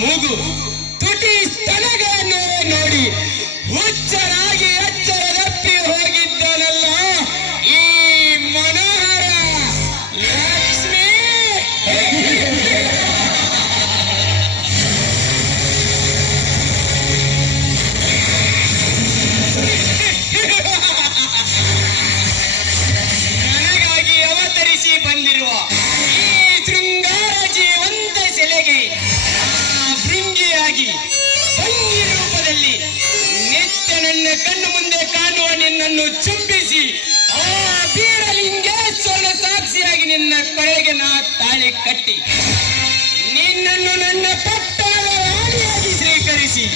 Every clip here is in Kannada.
ಮೂಗು, ತುಟಿ ಸ್ತನಗಳನ್ನು ನೋಡಿ ಹುಚ್ಚರಾಗಿ ಎಚ್ಚರದಪ್ಪಿ ಹೋಗಿದ್ದನಲ್ಲ ಈ ಮನೋಹರ ಲಕ್ಷ್ಮಿ. ನನಗಾಗಿ ಅವತರಿಸಿ ಬಂದಿರುವ ಈ ಶೃಂಗಾರ ಜೀವಂತ ಸೆಲೆಗೆ ಭೃಂಗಿಯಾಗಿ ಭಂಗಿ ರೂಪದಲ್ಲಿ ನಿತ್ಯ ನನ್ನ ಕಣ್ಣು ಮುಂದೆ ಕಾಣುವ ನಿನ್ನನ್ನು ಚುಂಬಿಸಿ ಆ ಬೀರಲಿಂಗೇಶ್ವರನ ಸಾಕ್ಷಿಯಾಗಿ ನಿನ್ನ ಕೊರಳಿಗೆ ನಾ ತಾಳಿ ಕಟ್ಟಿ ನಿನ್ನನ್ನು ನನ್ನ ಪಟ್ಟಣದ ರಾಣಿಯಾಗಿ ಸ್ವೀಕರಿಸಿ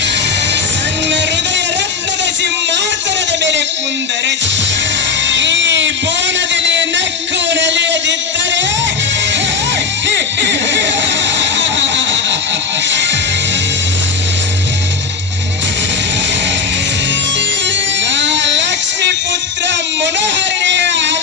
ನನ್ನ ಹೃದಯ ರತ್ನದ ಸಿಂಹಾಸನದ ಮೇಲೆ ಕುಂದರಿಸಿ ಈ ಬೋನದಲ್ಲಿ ನಕ್ಕು ನಲಿಯದಿದ್ದರೆ ನಾ ಲಕ್ಷ್ಮೀ ಪುತ್ರ ಮನೋಹರನೇ ಅಲ್ಲ.